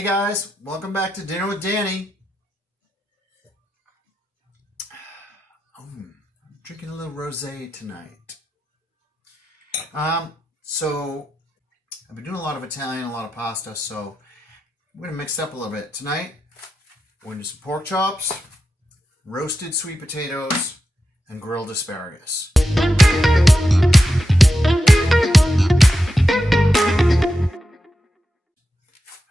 Hey guys, welcome back to Dinner with Danny. I'm drinking a little rosé tonight. So I've been doing a lot of Italian, a lot of pasta, so I'm going to mix it up a little bit. Tonight, we're going to do some pork chops, roasted sweet potatoes, and grilled asparagus.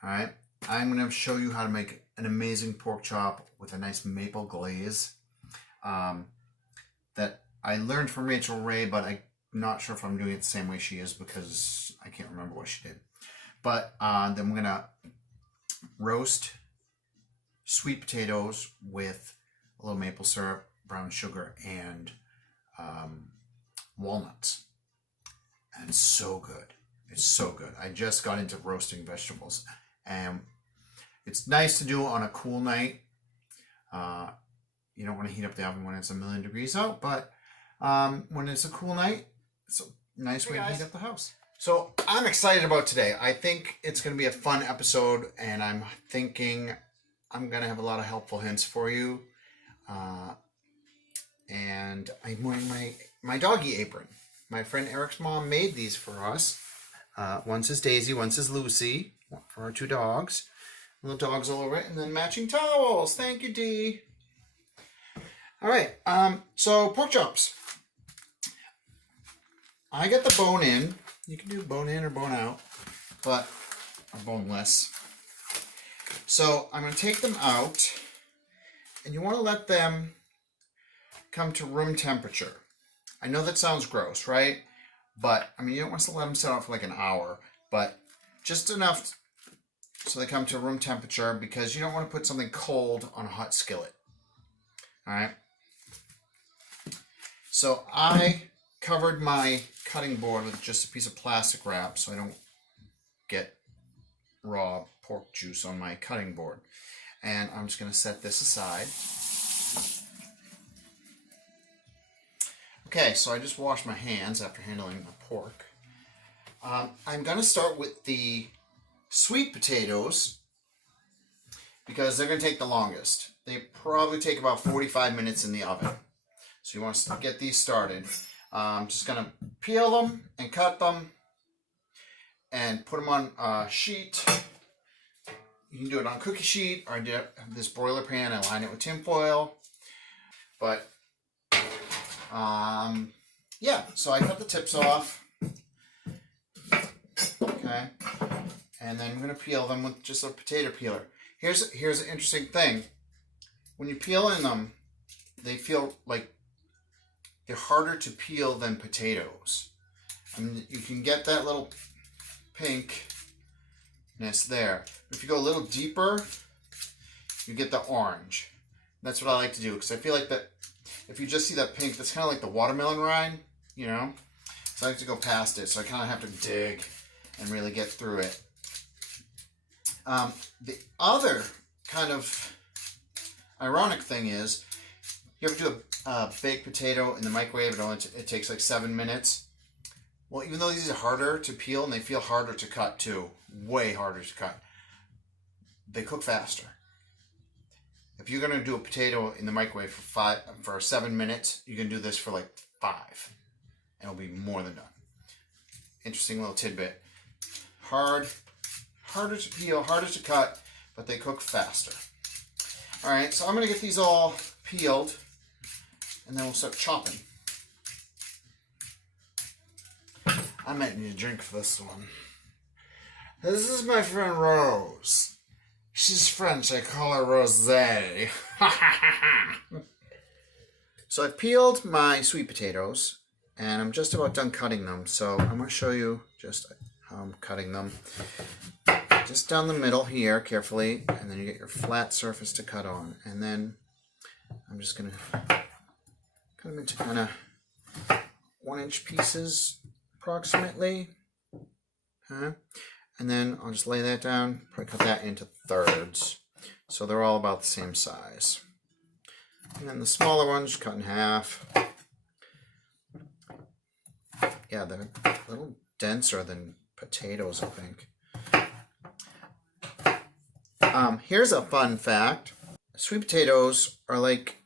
Alright, I'm going to show you how to make an amazing pork chop with a nice maple glaze that I learned from Rachel Ray, but I'm not sure if I'm doing it the same way she is because I can't remember what she did. But then we're going to roast sweet potatoes with a little maple syrup, brown sugar, and walnuts. And it's so good. It's so good. I just got into roasting vegetables. And it's nice to do on a cool night. You don't want to heat up the oven when it's 1,000,000 degrees out, but when it's a cool night, it's a nice way to heat up the house. So I'm excited about today. I think it's going to be a fun episode, and I'm thinking I'm going to have a lot of helpful hints for you. And I'm wearing my doggy apron. My friend Eric's mom made these for us. Once is Daisy, once is Lucy, for our two dogs. Little dogs all over it, and then matching towels. Thank you, Dee. All right, so pork chops. I get the bone in. You can do bone in or bone out, but or boneless. So I'm going to take them out, and you want to let them come to room temperature. I know that sounds gross, right? But, I mean, you don't want to let them sit out for like an hour, but just enough so they come to room temperature, because you don't want to put something cold on a hot skillet. All right? So I covered my cutting board with just a piece of plastic wrap so I don't get raw pork juice on my cutting board. And I'm just going to set this aside. Okay, so I just washed my hands after handling the pork. I'm going to start with the sweet potatoes because they're going to take the longest. They probably take about 45 minutes in the oven. So you want to get these started. I'm just going to peel them and cut them and put them on a sheet. You can do it on cookie sheet, or I do this broiler pan. I line it with tin foil. But yeah, so I cut the tips off. Okay. And then I'm going to peel them with just a potato peeler. Here's an interesting thing. When you peel in them, they feel like they're harder to peel than potatoes. I mean, you can get that little pinkness there. If you go a little deeper, you get the orange. That's what I like to do, because I feel like that if you just see that pink, that's kind of like the watermelon rind, you know? So I like to go past it, so I kind of have to dig and really get through it. The other kind of ironic thing is, you ever do a baked potato in the microwave, it takes like 7 minutes. Well, even though these are harder to peel and they feel harder to cut too, way harder to cut, they cook faster. If you're going to do a potato in the microwave for 7 minutes, you can do this for like 5. And it'll be more than done. Interesting little tidbit. Harder to peel, harder to cut, but they cook faster. All right, so I'm going to get these all peeled, and then we'll start chopping. I might need a drink for this one. This is my friend Rose. She's French, I call her Rosé. So I peeled my sweet potatoes, and I'm just about done cutting them. So I'm going to show you just how I'm cutting them. Just down the middle here, carefully, and then you get your flat surface to cut on. And then I'm just going to cut them into kind of 1-inch pieces, approximately. And then I'll just lay that down, probably cut that into thirds. So they're all about the same size. And then the smaller ones, cut in half. Yeah, they're a little denser than potatoes, I think. Here's a fun fact. Sweet potatoes are like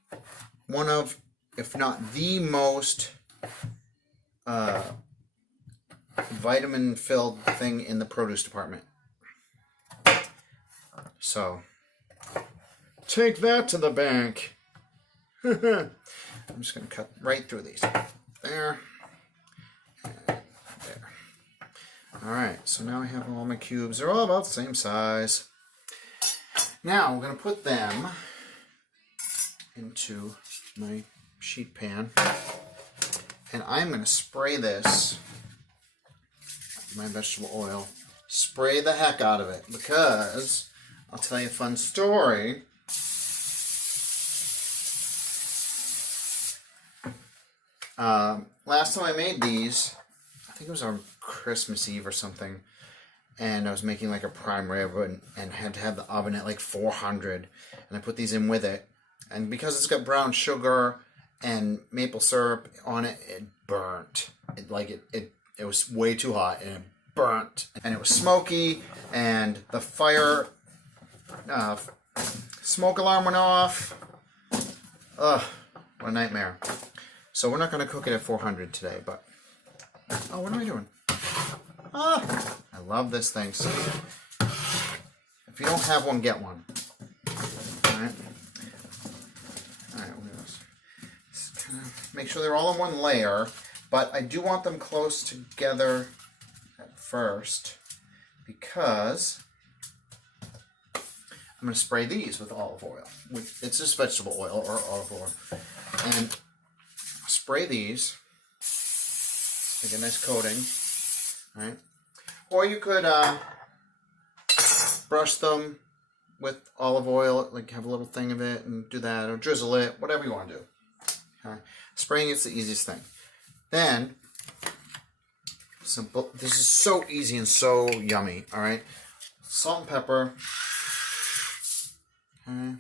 one of, if not the most vitamin-filled thing in the produce department. So, take that to the bank. I'm just going to cut right through these. There. And there. Alright, so now I have all my cubes. They're all about the same size. Now, we're going to put them into my sheet pan. And I'm going to spray this, my vegetable oil, spray the heck out of it. Because, I'll tell you a fun story. Last time I made these, I think it was on Christmas Eve or something, and I was making like a prime rib and had to have the oven at like 400, and I put these in with it, and because it's got brown sugar and maple syrup on it, it burnt. It was way too hot, and it burnt, and it was smoky, and the fire smoke alarm went off. Ugh, what a nightmare. So we're not going to cook it at 400 today, but... Oh, what am I doing? Ah, I love this thing. So if you don't have one, get one. Alright. Alright, we're going to just kind of make sure they're all in one layer, but I do want them close together at first, because I'm going to spray these with olive oil. It's just vegetable oil or olive oil. And spray these, make a nice coating, right? Or you could brush them with olive oil, like have a little thing of it and do that, or drizzle it, whatever you want to do. Okay. Spraying it's the easiest thing. Then, simple. This is so easy and so yummy. All right, salt and pepper. Okay.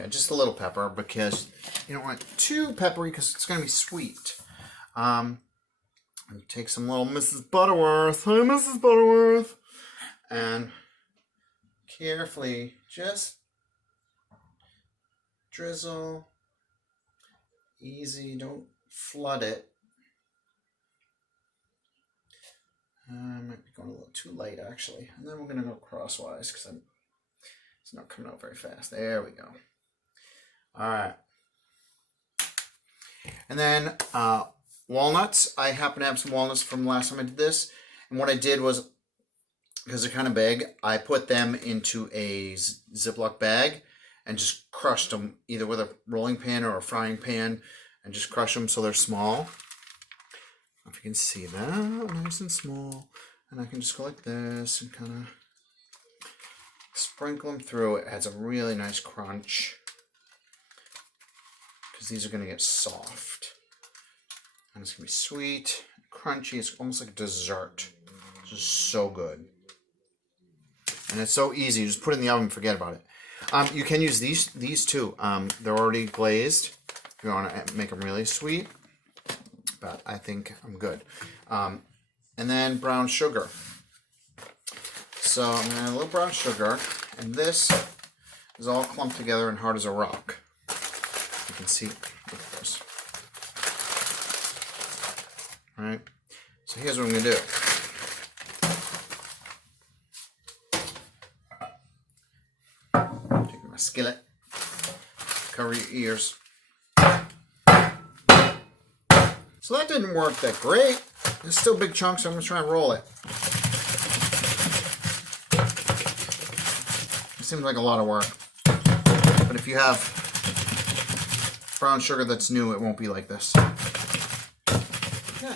Okay, just a little pepper because you don't want it too peppery because it's going to be sweet. Take some little Mrs. Butterworth. Hi, Mrs. Butterworth. And carefully just drizzle. Easy, don't flood it. I might be going a little too light actually. And then we're going to go crosswise because it's not coming out very fast. There we go. Alright. And then walnuts. I happen to have some walnuts from last time I did this. And what I did was, because they're kind of big, I put them into a Ziploc bag and just crushed them either with a rolling pin or a frying pan and just crush them so they're small. I don't know if you can see that. Nice and small. And I can just go like this and kind of sprinkle them through. It adds a really nice crunch. Because these are going to get soft. And it's going to be sweet, crunchy. It's almost like a dessert. It's just so good. And it's so easy. You just put it in the oven and forget about it. You can use these too. They're already glazed if you want to make them really sweet. But I think I'm good. And then brown sugar. So I'm going to add a little brown sugar. And this is all clumped together and hard as a rock. You can see, look at this. All right, so here's what I'm going to do. Take my skillet, cover your ears. So that didn't work that great. There's still big chunks, so I'm going to try and roll it. It seems like a lot of work. But if you have brown sugar that's new, it won't be like this. Okay.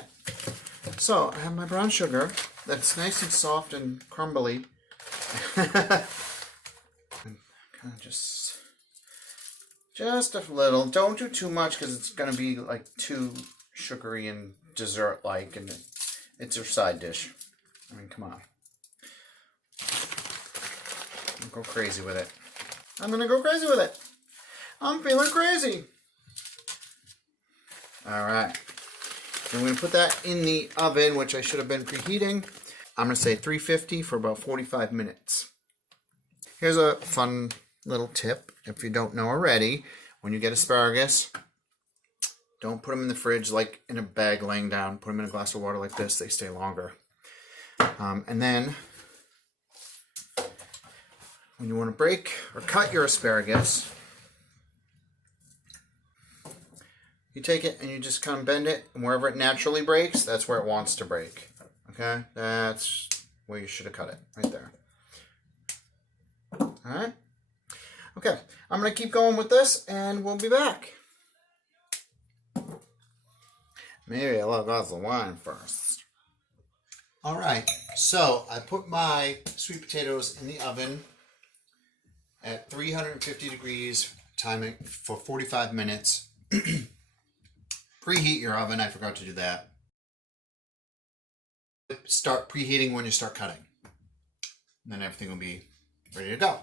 So I have my brown sugar that's nice and soft and crumbly. And kind of just a little. Don't do too much because it's going to be like too sugary and dessert-like, and it's your side dish. I mean, come on. Don't go crazy with it. I'm going to go crazy with it. I'm feeling crazy. All right. I'm going to put that in the oven, which I should have been preheating. I'm going to say 350 for about 45 minutes. Here's a fun little tip, if you don't know already. When you get asparagus, don't put them in the fridge like in a bag laying down. Put them in a glass of water like this. They stay longer. And then when you want to break or cut your asparagus, you take it and you just kind of bend it, and wherever it naturally breaks, that's where it wants to break. Okay? That's where you should have cut it, right there. All right? Okay, I'm going to keep going with this, and we'll be back. Maybe a little glass of wine first. All right, so I put my sweet potatoes in the oven at 350 degrees, timing for 45 minutes. Preheat your oven, I forgot to do that. Start preheating when you start cutting. And then everything will be ready to go.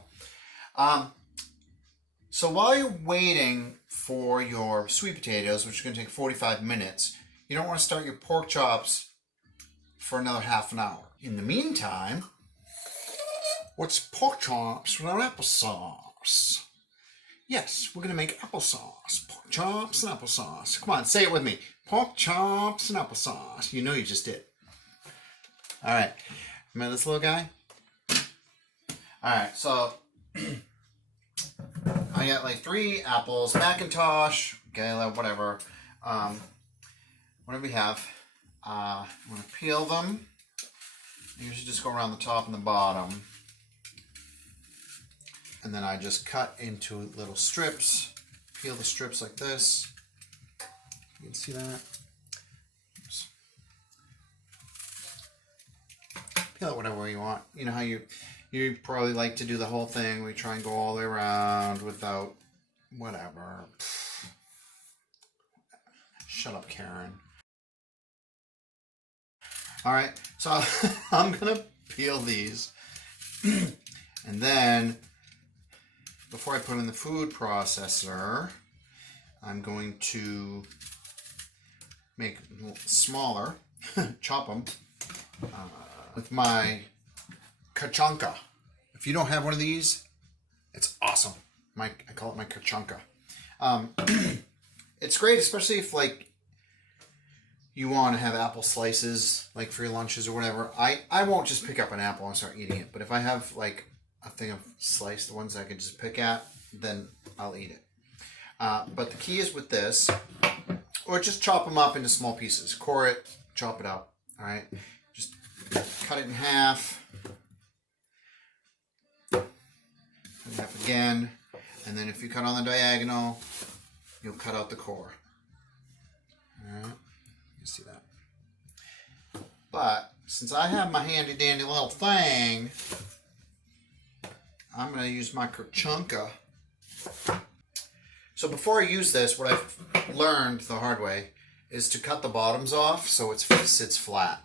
So while you're waiting for your sweet potatoes, which is going to take 45 minutes, you don't want to start your pork chops for another half an hour. In the meantime, what's pork chops without applesauce? Yes, we're going to make applesauce. Pork chops and applesauce. Come on, say it with me. Pork chops and applesauce. You know you just did. All right. Remember this little guy? All right, so I got like 3 apples, Macintosh, Gala, whatever. Whatever we have. I'm going to peel them. I usually just go around the top and the bottom. And then I just cut into little strips. Peel the strips like this. You can see that. Oops. Peel it whatever way you want. You know how you probably like to do the whole thing. We try and go all the way around without whatever. Shut up, Karen. All right, so I'm gonna peel these, and then before I put them in the food processor, I'm going to make them a little smaller, chop them with my kachanka. If you don't have one of these, it's awesome. I call it my kachanka. It's great, especially if like you want to have apple slices like for your lunches or whatever. I won't just pick up an apple and start eating it, but if I have like a thing of sliced ones I can just pick at, then I'll eat it. But the key is with this, or just chop them up into small pieces. Core it, chop it up. All right, just cut it in half. Cut it in half again, and then if you cut on the diagonal, you'll cut out the core. All right. You see that? But since I have my handy dandy little thing, I'm going to use my kachanka. So before I use this, what I've learned the hard way is to cut the bottoms off so it sits flat.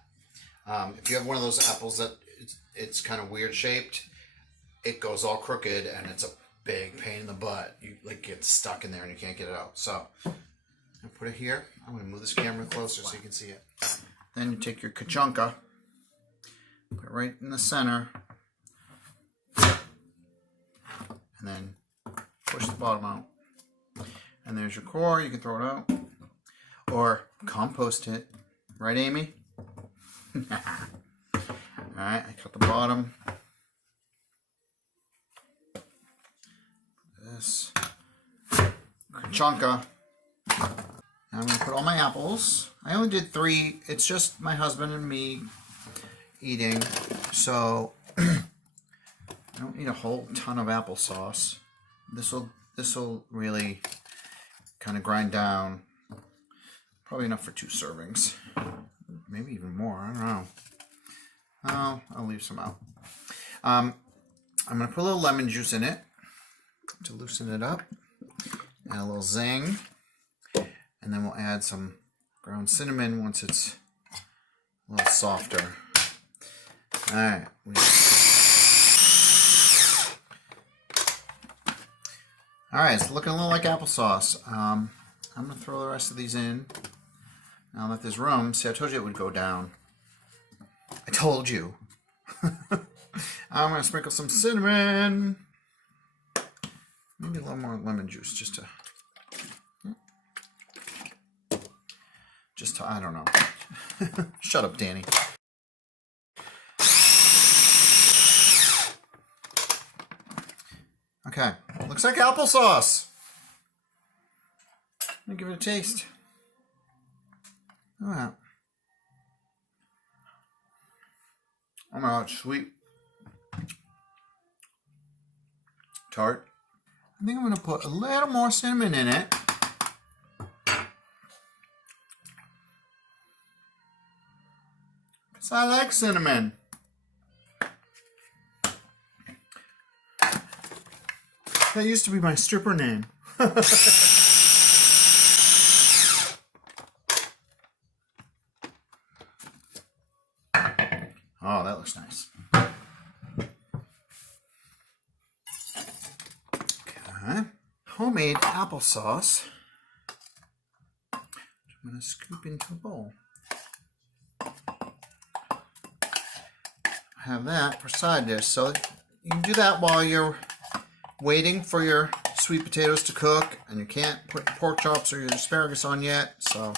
If you have one of those apples that it's kind of weird shaped, it goes all crooked and it's a big pain in the butt. You like get stuck in there and you can't get it out. So I put it here. I'm going to move this camera closer so you can see it. Then you take your kachanka, put it right in the center, and then push the bottom out. And there's your core. You can throw it out or compost it. Right, Amy? All right, I cut the bottom. This kachanka. Now I'm going to put all my apples. I only did 3. It's just my husband and me eating. So I don't need a whole ton of applesauce. This will really kind of grind down. Probably enough for 2 servings. Maybe even more. I don't know. Oh, I'll leave some out. I'm going to put a little lemon juice in it to loosen it up. Add a little zing. And then we'll add some ground cinnamon once it's a little softer. All right. All right, it's looking a little like applesauce. I'm going to throw the rest of these in. Now that there's room, see, I told you it would go down. I told you. I'm going to sprinkle some cinnamon. Maybe a little more lemon juice just to, I don't know. Shut up, Danny. Okay, looks like applesauce. Let me give it a taste. Look at that. Oh my god, sweet. Tart. I think I'm going to put a little more cinnamon in it. Because I like cinnamon. That used to be my stripper name. Oh, that looks nice. Okay. Homemade applesauce. I'm going to scoop into a bowl. Have that for side dish. So you can do that while you're waiting for your sweet potatoes to cook, and you can't put pork chops or your asparagus on yet. So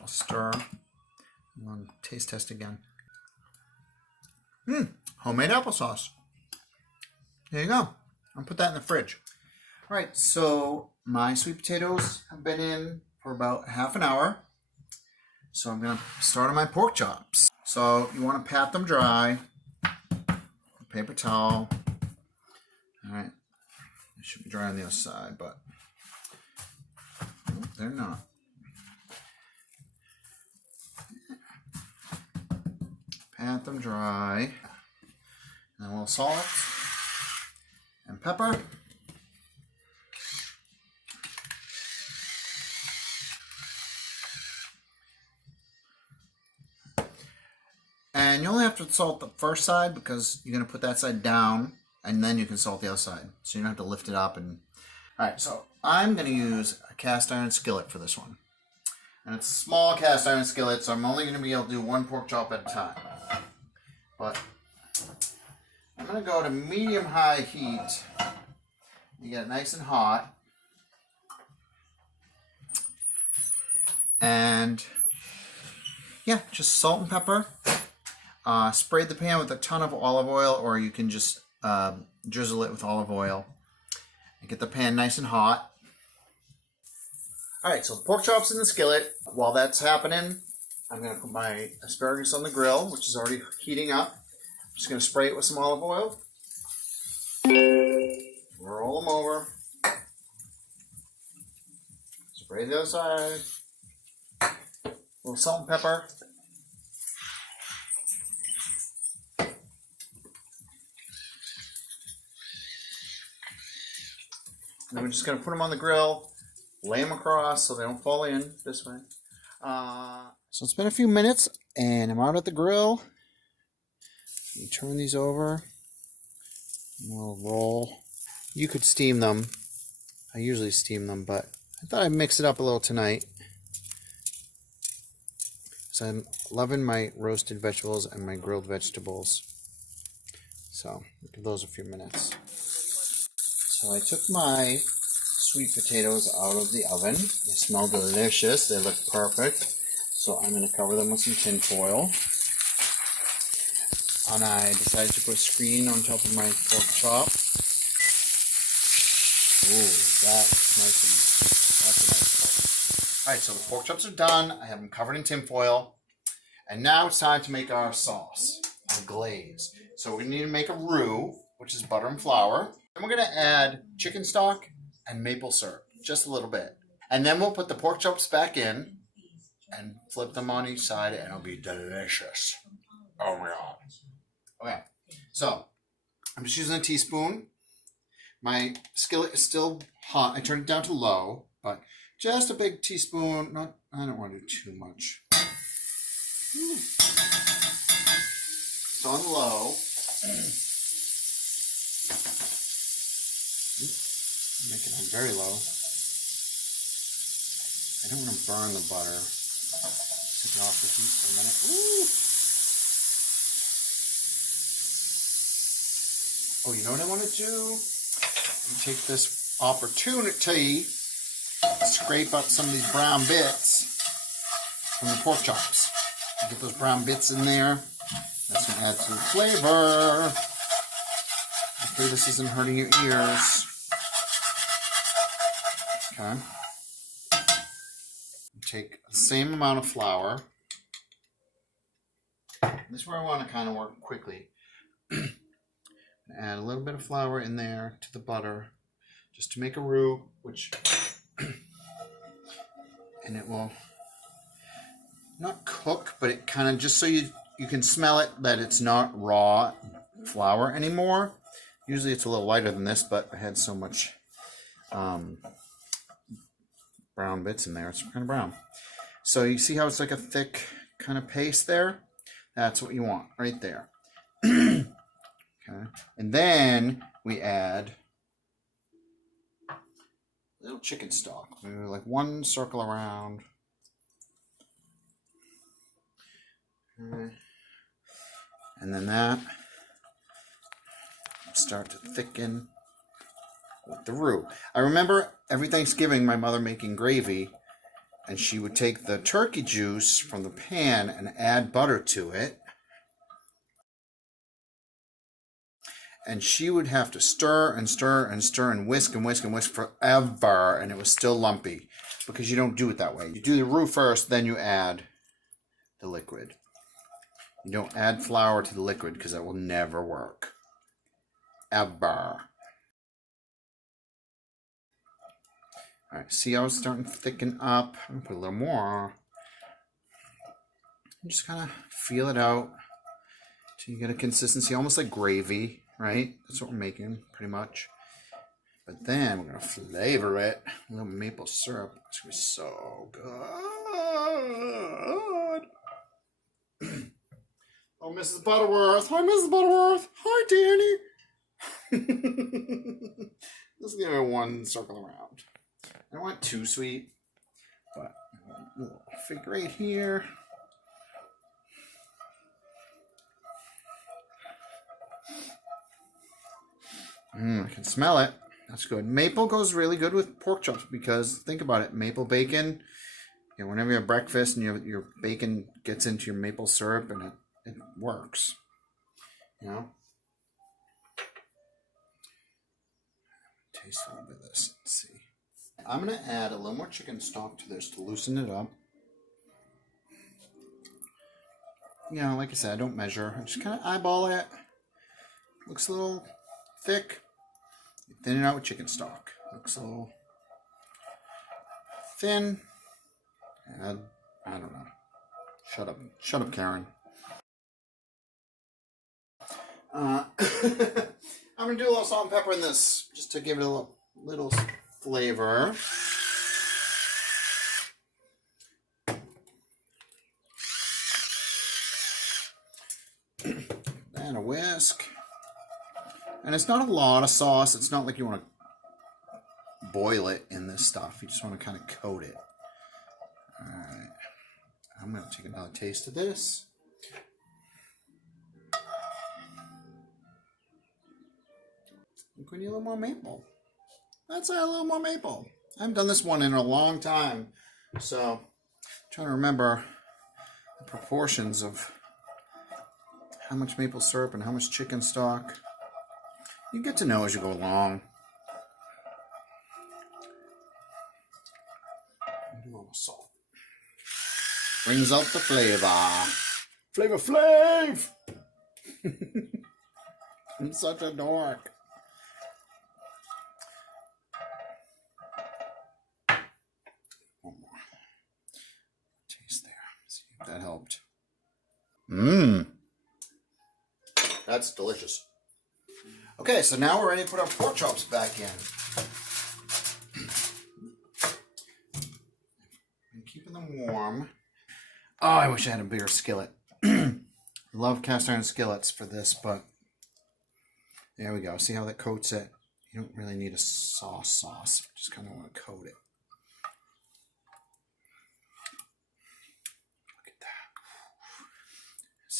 I'll stir. I'll taste test again. Homemade applesauce. There you go. I'll put that in the fridge. All right, so my sweet potatoes have been in for about half an hour. So I'm going to start on my pork chops. So you want to pat them dry. Paper towel. All right. They should be dry on the other side, but they're not. Pat them dry. And a little salt and pepper. And you only have to salt the first side because you're going to put that side down and then you can salt the other side. So you don't have to lift it up. And all right, so I'm going to use a cast iron skillet for this one. And it's a small cast iron skillet, so I'm only going to be able to do one pork chop at a time. But I'm going to go to medium-high heat. You get it nice and hot. And yeah, just salt and pepper. Spray the pan with a ton of olive oil, or you can just drizzle it with olive oil. And get the pan nice and hot. Alright, so the pork chop's in the skillet. While that's happening, I'm going to put my asparagus on the grill, which is already heating up. I'm just going to spray it with some olive oil. Roll them over. Spray the other side. A little salt and pepper. And then we're just going to put them on the grill, lay them across so they don't fall in this way. So it's been a few minutes, and I'm out at the grill. You turn these over. We'll roll. You could steam them. I usually steam them, but I thought I'd mix it up a little tonight. So I'm loving my roasted vegetables and my grilled vegetables. So give those a few minutes. So I took my sweet potatoes out of the oven. They smell delicious. They look perfect. So I'm going to cover them with some tin foil. And I decided to put a screen on top of my pork chop. Ooh, that's a nice color. Alright, so the pork chops are done. I have them covered in tin foil. And now it's time to make our sauce, our glaze. So we're going to need to make a roux, which is butter and flour. Then we're going to add chicken stock and maple syrup, just a little bit. And then we'll put the pork chops back in and flip them on each side, and it'll be delicious. Oh my god. Okay, so I'm just using a teaspoon. My skillet is still hot. I turned it down to low, but just a big teaspoon. I don't want to do too much. It's on low. Make it on very low. I don't want to burn the butter. Take it off the heat for a minute. Ooh. Oh, you know what I want to do? Take this opportunity to scrape up some of these brown bits from the pork chops. Get those brown bits in there. That's going to add some flavor. Hopefully this isn't hurting your ears. Okay. Take the same amount of flour. This is where I want to kind of work quickly. Add a little bit of flour in there to the butter just to make a roux, and it will not cook, but it kind of just so you can smell it that it's not raw flour anymore. Usually it's a little lighter than this, but I had so much brown bits in there. It's kind of brown. So you see how it's like a thick kind of paste there? That's what you want right there. Okay. And then we add a little chicken stock. Like one circle around. Okay. And then that start to thicken with the roux. I remember every Thanksgiving my mother making gravy, and she would take the turkey juice from the pan and add butter to it. And she would have to stir and stir and stir and whisk and whisk and whisk forever, and it was still lumpy because you don't do it that way. You do the roux first, then you add the liquid. You don't add flour to the liquid because that will never work. Ever. Alright, see how it's starting to thicken up? I'm gonna put a little more. And just kind of feel it out till you get a consistency almost like gravy, right? That's what we're making, pretty much. But then we're gonna flavor it. A little maple syrup. It's gonna be so good. Oh, Mrs. Butterworth. Hi, Mrs. Butterworth. Hi, Danny. Let's give it one circle around. I don't want too sweet, but a little figure eight here. I can smell it. That's good. Maple goes really good with pork chops because think about it. Maple bacon, you know, whenever you have breakfast and your bacon gets into your maple syrup and it works. You know? Taste a little bit of this. Let's see. I'm going to add a little more chicken stock to this to loosen it up. You know, like I said, I don't measure. I just kind of eyeball it. Looks a little thick. Thin it out with chicken stock. Looks a little thin. And I don't know. Shut up. Shut up, Karen. I'm going to do a little salt and pepper in this just to give it a little flavor. And a whisk. And it's not a lot of sauce. It's not like you want to boil it in this stuff. You just want to kind of coat it. Alright. I'm going to take another taste of this. I think we need a little more maple. Let's add a little more maple. I haven't done this one in a long time. So, I'm trying to remember the proportions of how much maple syrup and how much chicken stock. You get to know as you go along. Do a little salt. Brings out the flavor. Flavor Flav! I'm such a dork. One more. Taste there. See if that helped. Mmm. That's delicious. Okay, so now we're ready to put our pork chops back in. And keeping them warm. Oh, I wish I had a bigger skillet. Love cast iron skillets for this, but there we go. See how that coats it? You don't really need a sauce. Just kind of want to coat it.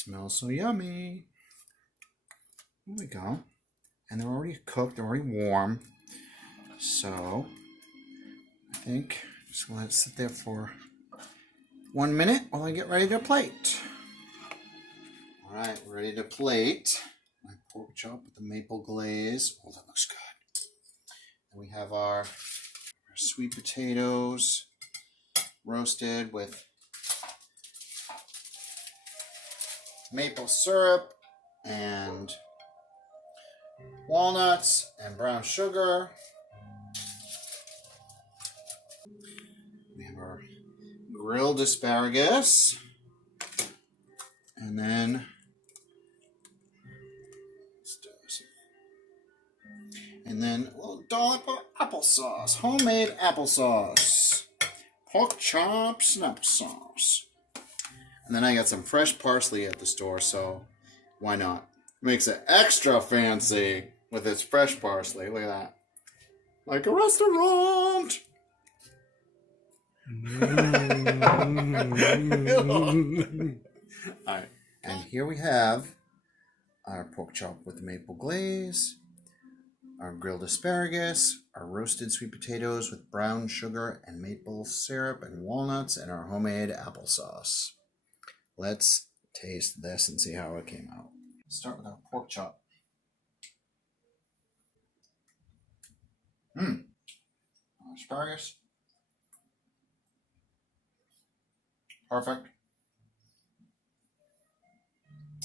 Smells so yummy. There we go. And they're already cooked, they're already warm. So I think just let it sit there for 1 minute while I get ready to plate. All right, we're ready to plate my pork chop with the maple glaze. Oh, that looks good. And we have our sweet potatoes roasted with maple syrup and walnuts and brown sugar. We have our grilled asparagus, and then a little dollop of applesauce, homemade applesauce, pork chops and applesauce. And then I got some fresh parsley at the store, so why not? Makes it extra fancy with its fresh parsley. Look at that. Like a restaurant. All right. And here we have our pork chop with maple glaze, our grilled asparagus, our roasted sweet potatoes with brown sugar and maple syrup and walnuts, and our homemade applesauce. Let's taste this and see how it came out. Start with our pork chop. Asparagus. Perfect.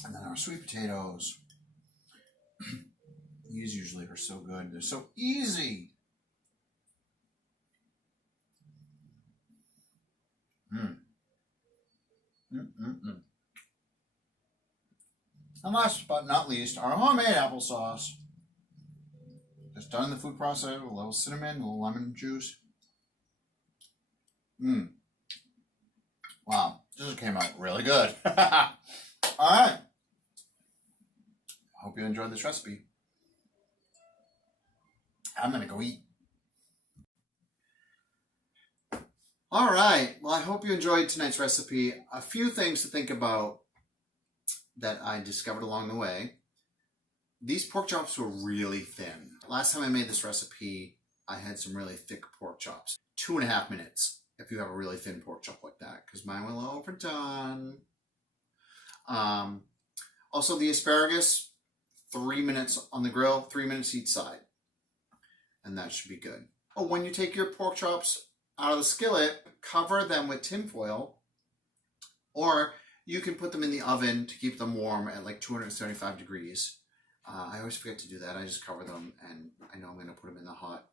And then our sweet potatoes. These usually are so good. They're so easy. And last but not least, our homemade applesauce. Just done in the food processor with a little cinnamon, a little lemon juice. Wow, this came out really good. All right. Hope you enjoyed this recipe. I'm going to go eat. All right. Well, I hope you enjoyed tonight's recipe. A few things to think about that I discovered along the way. These pork chops were really thin. Last time I made this recipe, I had some really thick pork chops. 2.5 minutes if you have a really thin pork chop like that, because mine were a little overdone. Also, the asparagus, 3 minutes on the grill, 3 minutes each side. And that should be good. Oh, when you take your pork chops out of the skillet, cover them with tin foil, or you can put them in the oven to keep them warm at like 275 degrees. I always forget to do that. I just cover them, and I know I'm going to put them in the hot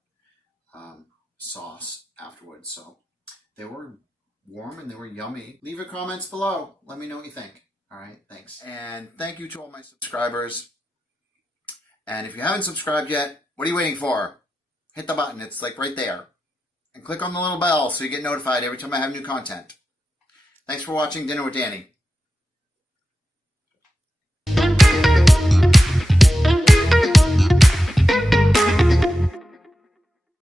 sauce afterwards. So they were warm and they were yummy. Leave your comments below. Let me know what you think. All right, thanks. And thank you to all my subscribers. And if you haven't subscribed yet, what are you waiting for? Hit the button. It's like right there. And click on the little bell so you get notified every time I have new content. Thanks for watching Dinner with Danny.